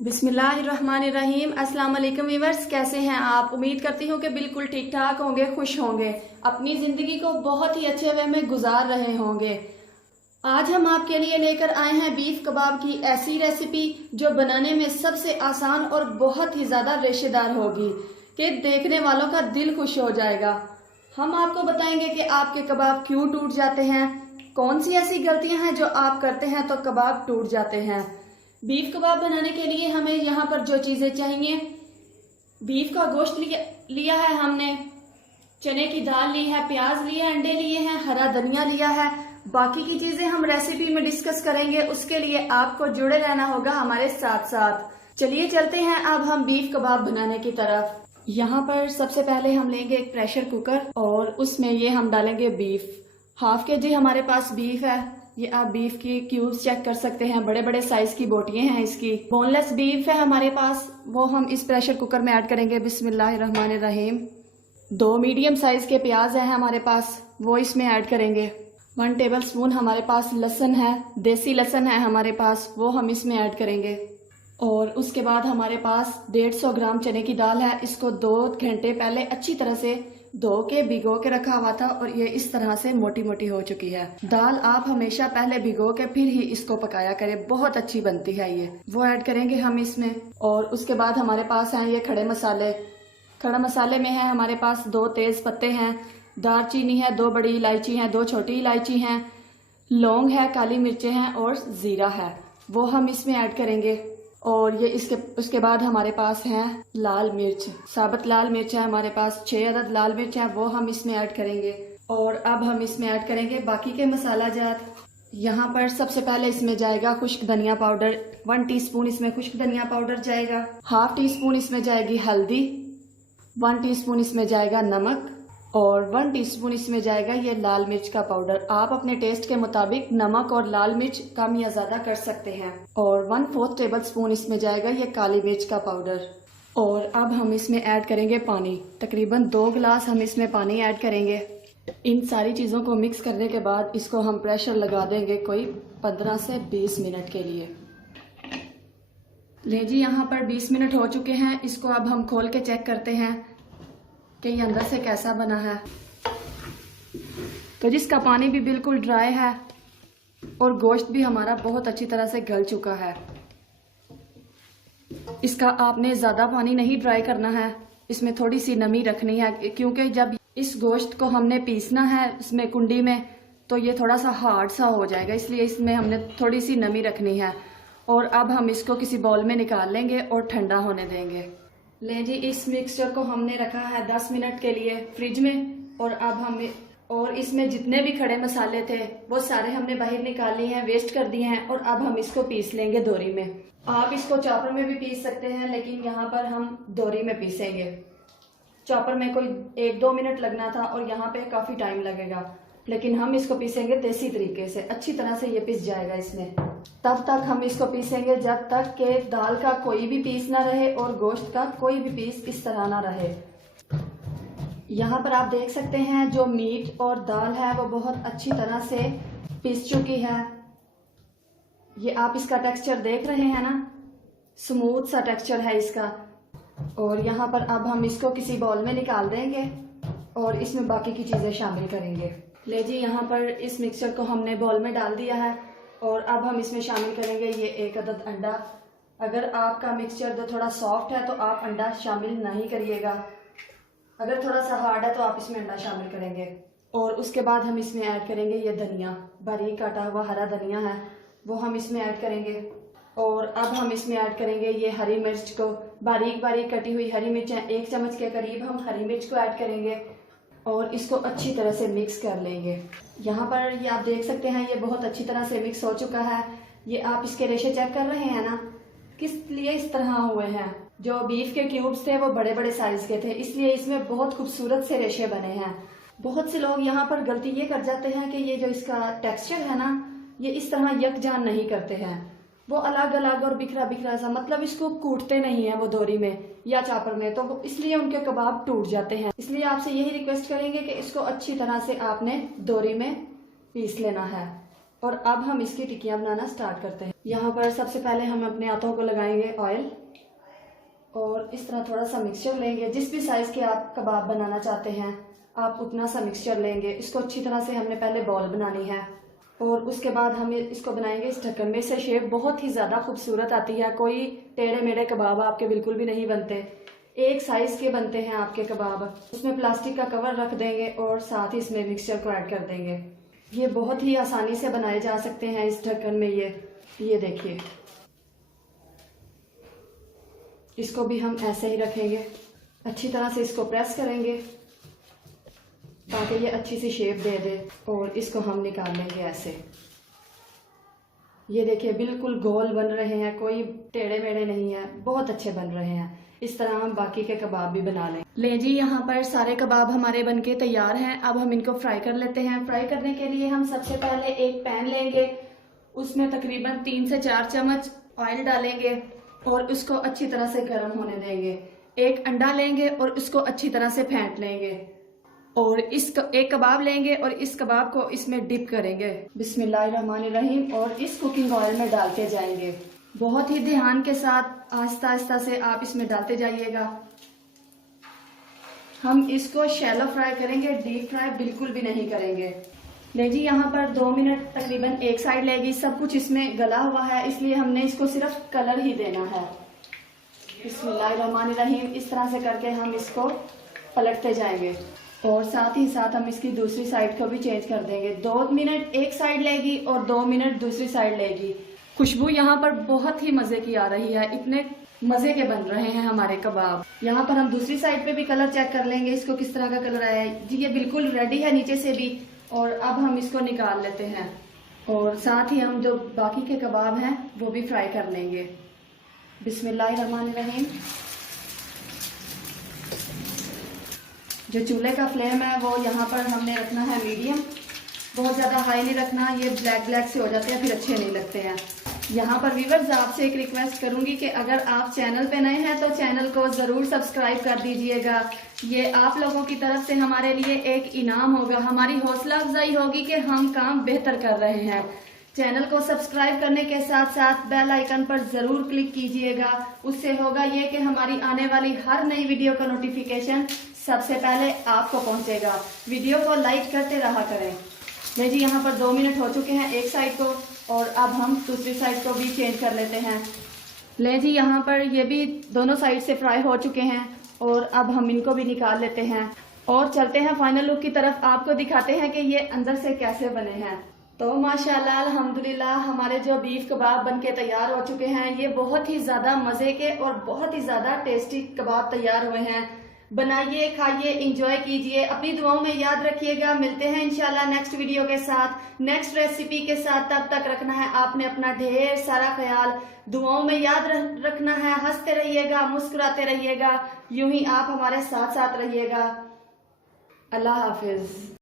बिस्मिल्लाहिर्रहमानिर्रहीम। अस्सलाम वालेकुम व्यूअर्स, कैसे हैं आप? उम्मीद करती हूँ कि बिल्कुल ठीक ठाक होंगे, खुश होंगे, अपनी ज़िंदगी को बहुत ही अच्छे वे में गुजार रहे होंगे। आज हम आपके लिए लेकर आए हैं बीफ कबाब की ऐसी रेसिपी जो बनाने में सबसे आसान और बहुत ही ज़्यादा रेशेदार होगी कि देखने वालों का दिल खुश हो जाएगा। हम आपको बताएंगे कि आपके कबाब क्यों टूट जाते हैं, कौन सी ऐसी गलतियां हैं जो आप करते हैं तो कबाब टूट जाते हैं। बीफ कबाब बनाने के लिए हमें यहाँ पर जो चीज़ें चाहिए, बीफ का गोश्त लिया है हमने, चने की दाल ली है, प्याज लिए हैं, अंडे लिए हैं, हरा धनिया लिया है। बाकी की चीज़ें हम रेसिपी में डिस्कस करेंगे, उसके लिए आपको जुड़े रहना होगा हमारे साथ साथ। चलिए चलते हैं अब हम बीफ कबाब बनाने की तरफ। यहाँ पर सबसे पहले हम लेंगे एक प्रेशर कुकर और उसमें ये हम डालेंगे बीफ। हाफ के जी हमारे पास बीफ है। ये आप बीफ की क्यूब्स चेक कर सकते हैं, बड़े बड़े साइज की बोटियां हैं इसकी। बोनलेस बीफ है हमारे पास, वो हम इस प्रेशर कुकर में ऐड करेंगे। बिस्मिल्लाहिर्रहमानिर्रहीम। 2 मीडियम साइज के प्याज हैं हमारे पास, वो इसमें ऐड करेंगे। 1 टेबलस्पून हमारे पास लहसुन है, देसी लहसुन है हमारे पास, वो हम इसमें ऐड करेंगे। और उसके बाद हमारे पास 150 ग्राम चने की दाल है। इसको 2 घंटे पहले अच्छी तरह से धो के भिगो के रखा हुआ था और ये इस तरह से मोटी मोटी हो चुकी है। दाल आप हमेशा पहले भिगो के फिर ही इसको पकाया करें, बहुत अच्छी बनती है ये। वो ऐड करेंगे हम इसमें। और उसके बाद हमारे पास हैं ये खड़े मसाले। खड़ा मसाले में है हमारे पास 2 तेज पत्ते हैं, दालचीनी है, 2 बड़ी इलायची हैं, 2 छोटी इलायची हैं, लौंग है, काली मिर्चें हैं और जीरा है, वो हम इसमें ऐड करेंगे। और ये उसके बाद हमारे पास है लाल मिर्च, साबुत लाल मिर्च है हमारे पास, 6 अदद लाल मिर्च है, वो हम इसमें ऐड करेंगे। और अब हम इसमें ऐड करेंगे बाकी के मसाला जात। यहाँ पर सबसे पहले इसमें जाएगा खुश्क धनिया पाउडर, 1 टीस्पून इसमें खुश्क धनिया पाउडर जाएगा। हाफ टी स्पून इसमें जाएगी हल्दी, 1 टीस्पून इसमें जाएगा नमक और 1 टीस्पून इसमें जाएगा ये लाल मिर्च का पाउडर। आप अपने टेस्ट के मुताबिक नमक और लाल मिर्च कम या ज्यादा कर सकते हैं। और 1/4 टेबलस्पून इसमें जाएगा ये काली मिर्च का पाउडर। और अब हम इसमें ऐड करेंगे पानी, तकरीबन 2 गिलास हम इसमें पानी ऐड करेंगे। इन सारी चीज़ों को मिक्स करने के बाद इसको हम प्रेशर लगा देंगे कोई 15 से 20 मिनट के लिए। ले जी, यहाँ पर 20 मिनट हो चुके हैं। इसको अब हम खोल के चेक करते हैं कि ये अंदर से कैसा बना है। तो जिसका पानी भी बिल्कुल ड्राई है और गोश्त भी हमारा बहुत अच्छी तरह से गल चुका है। इसका आपने ज़्यादा पानी नहीं ड्राई करना है, इसमें थोड़ी सी नमी रखनी है, क्योंकि जब इस गोश्त को हमने पीसना है इसमें कुंडी में तो ये थोड़ा सा हार्ड सा हो जाएगा, इसलिए इसमें हमने थोड़ी सी नमी रखनी है। और अब हम इसको किसी बाउल में निकाल लेंगे और ठंडा होने देंगे। ले जी, इस मिक्सचर को हमने रखा है 10 मिनट के लिए फ्रिज में। और इसमें जितने भी खड़े मसाले थे वो सारे हमने बाहर निकाल लिए हैं, वेस्ट कर दिए हैं। और अब हम इसको पीस लेंगे दोरी में। आप इसको चॉपर में भी पीस सकते हैं, लेकिन यहाँ पर हम दोरी में पीसेंगे। चॉपर में कोई 1-2 मिनट लगना था और यहाँ पे काफी टाइम लगेगा, लेकिन हम इसको पीसेंगे देसी तरीके से, अच्छी तरह से ये पिस जाएगा इसमें। तब तक हम इसको पीसेंगे जब तक कि दाल का कोई भी पीस ना रहे और गोश्त का कोई भी पीस इस तरह ना रहे। यहाँ पर आप देख सकते हैं जो मीट और दाल है वो बहुत अच्छी तरह से पिस चुकी है। ये आप इसका टेक्सचर देख रहे हैं ना, स्मूथ सा टेक्सचर है इसका। और यहाँ पर अब हम इसको किसी बाउल में निकाल देंगे और इसमें बाकी की चीजें शामिल करेंगे। ले जी, यहाँ पर इस मिक्सचर को हमने बाउल में डाल दिया है और अब हम इसमें शामिल करेंगे ये 1 अदद अंडा। अगर आपका मिक्सचर जो थोड़ा सॉफ्ट है तो आप अंडा शामिल नहीं करिएगा, अगर थोड़ा सा हार्ड है तो आप इसमें अंडा शामिल करेंगे। और उसके बाद हम इसमें ऐड करेंगे ये धनिया, बारीक काटा हुआ हरा धनिया है, वो हम इसमें ऐड करेंगे। और अब हम इसमें ऐड करेंगे ये हरी मिर्च को, बारीक बारीक कटी हुई हरी मिर्च है, 1 चम्मच के करीब हम हरी मिर्च को ऐड करेंगे और इसको अच्छी तरह से मिक्स कर लेंगे। यहाँ पर ये आप देख सकते हैं ये बहुत अच्छी तरह से मिक्स हो चुका है। ये आप इसके रेशे चेक कर रहे हैं ना, किस लिए इस तरह हुए हैं। जो बीफ के क्यूब्स थे वो बड़े बड़े साइज के थे, इसलिए इसमें बहुत खूबसूरत से रेशे बने हैं। बहुत से लोग यहाँ पर गलती ये कर जाते हैं कि ये जो इसका टेक्सचर है ना, ये इस तरह यकजान नहीं करते हैं, वो अलग अलग और बिखरा बिखरा सा, मतलब इसको कूटते नहीं है वो दोरी में या चापर में, तो इसलिए उनके कबाब टूट जाते हैं। इसलिए आपसे यही रिक्वेस्ट करेंगे कि इसको अच्छी तरह से आपने दोरी में पीस लेना है। और अब हम इसकी टिक्कियाँ बनाना स्टार्ट करते हैं। यहाँ पर सबसे पहले हम अपने हाथों को लगाएंगे ऑयल और इस तरह थोड़ा सा मिक्सचर लेंगे। जिस भी साइज़ के आप कबाब बनाना चाहते हैं आप उतना सा मिक्सचर लेंगे। इसको अच्छी तरह से हमने पहले बॉल बनानी है और उसके बाद हम इसको बनाएंगे इस ढक्कन में। इससे शेप बहुत ही ज़्यादा खूबसूरत आती है। कोई टेढ़े मेढ़े कबाब आपके बिल्कुल भी नहीं बनते, एक साइज़ के बनते हैं आपके कबाब। उसमें प्लास्टिक का कवर रख देंगे और साथ ही इसमें मिक्सचर को ऐड कर देंगे। ये बहुत ही आसानी से बनाए जा सकते हैं इस ढक्कन में। ये देखिए, इसको भी हम ऐसे ही रखेंगे। अच्छी तरह से इसको प्रेस करेंगे ताकि ये अच्छी सी शेप दे दे और इसको हम निकाल लेंगे ऐसे। ये देखिए बिल्कुल गोल बन रहे हैं, कोई टेढ़े मेढ़े नहीं है, बहुत अच्छे बन रहे हैं। इस तरह हम बाकी के कबाब भी बना लें। ले जी, यहाँ पर सारे कबाब हमारे बनके तैयार हैं। अब हम इनको फ्राई कर लेते हैं। फ्राई करने के लिए हम सबसे पहले एक पैन लेंगे, उसमें तकरीबन 3 से 4 चम्मच ऑयल डालेंगे और उसको अच्छी तरह से गर्म होने देंगे। एक अंडा लेंगे और उसको अच्छी तरह से फेंट लेंगे और एक कबाब लेंगे और इस कबाब को इसमें डिप करेंगे बिस्मिल्लाहिर्रहमानिर्रहीम और इस कुकिंग ऑयल में डालते जाएंगे। बहुत ही ध्यान के साथ आहिस्ता आहिस्ता से आप इसमें डालते जाइएगा। हम इसको शैलो फ्राई करेंगे, डीप फ्राई बिल्कुल भी नहीं करेंगे। ले जी, यहाँ पर 2 मिनट तकरीबन एक साइड लेगी। सब कुछ इसमें गला हुआ है इसलिए हमने इसको सिर्फ कलर ही देना है। बिस्मिल्लाहिर्रहमानिर्रहीम इस तरह से करके हम इसको पलटते जाएंगे और साथ ही साथ हम इसकी दूसरी साइड को भी चेंज कर देंगे। 2 मिनट एक साइड लेगी और 2 मिनट दूसरी साइड लेगी। खुशबू यहाँ पर बहुत ही मजे की आ रही है, इतने मजे के बन रहे हैं हमारे कबाब। यहाँ पर हम दूसरी साइड पे भी कलर चेक कर लेंगे, इसको किस तरह का कलर आया है। जी ये बिल्कुल रेडी है नीचे से भी। और अब हम इसको निकाल लेते हैं और साथ ही हम जो बाकी के कबाब हैं वो भी फ्राई कर लेंगे। बिस्मिल्लाहिर्रहमानिर्रहीम। जो चूल्हे का फ्लेम है वो यहाँ पर हमने रखना है मीडियम, बहुत ज़्यादा हाई नहीं रखना, ये ब्लैक ब्लैक से हो जाते हैं फिर अच्छे नहीं लगते हैं। यहाँ पर व्यूअर्स आपसे एक रिक्वेस्ट करूंगी कि अगर आप चैनल पे नए हैं तो चैनल को ज़रूर सब्सक्राइब कर दीजिएगा। ये आप लोगों की तरफ से हमारे लिए एक इनाम होगा, हमारी हौसला अफजाई होगी कि हम काम बेहतर कर रहे हैं। चैनल को सब्सक्राइब करने के साथ साथ बेल आइकन पर ज़रूर क्लिक कीजिएगा। उससे होगा ये कि हमारी आने वाली हर नई वीडियो का नोटिफिकेशन सबसे पहले आपको पहुंचेगा। वीडियो को लाइक करते रहा करें। ले जी, यहाँ पर 2 मिनट हो चुके हैं एक साइड को और अब हम दूसरी साइड को भी चेंज कर लेते हैं। ले जी, यहाँ पर ये भी दोनों साइड से फ्राई हो चुके हैं और अब हम इनको भी निकाल लेते हैं और चलते हैं फाइनल लुक की तरफ। आपको दिखाते हैं कि ये अंदर से कैसे बने हैं। तो माशाल्लाह अल्हम्दुलिल्लाह हमारे जो बीफ कबाब बनके तैयार हो चुके हैं। ये बहुत ही ज़्यादा मज़े के और बहुत ही ज़्यादा टेस्टी कबाब तैयार हुए हैं। बनाइए, खाइए, इंजॉय कीजिए, अपनी दुआओं में याद रखिएगा। मिलते हैं इंशाल्लाह नेक्स्ट वीडियो के साथ, नेक्स्ट रेसिपी के साथ। तब तक रखना है आपने अपना ढेर सारा ख्याल, दुआओं में याद रखना है। हंसते रहिएगा, मुस्कुराते रहिएगा, यूं ही आप हमारे साथ साथ रहिएगा। अल्लाह हाफिज।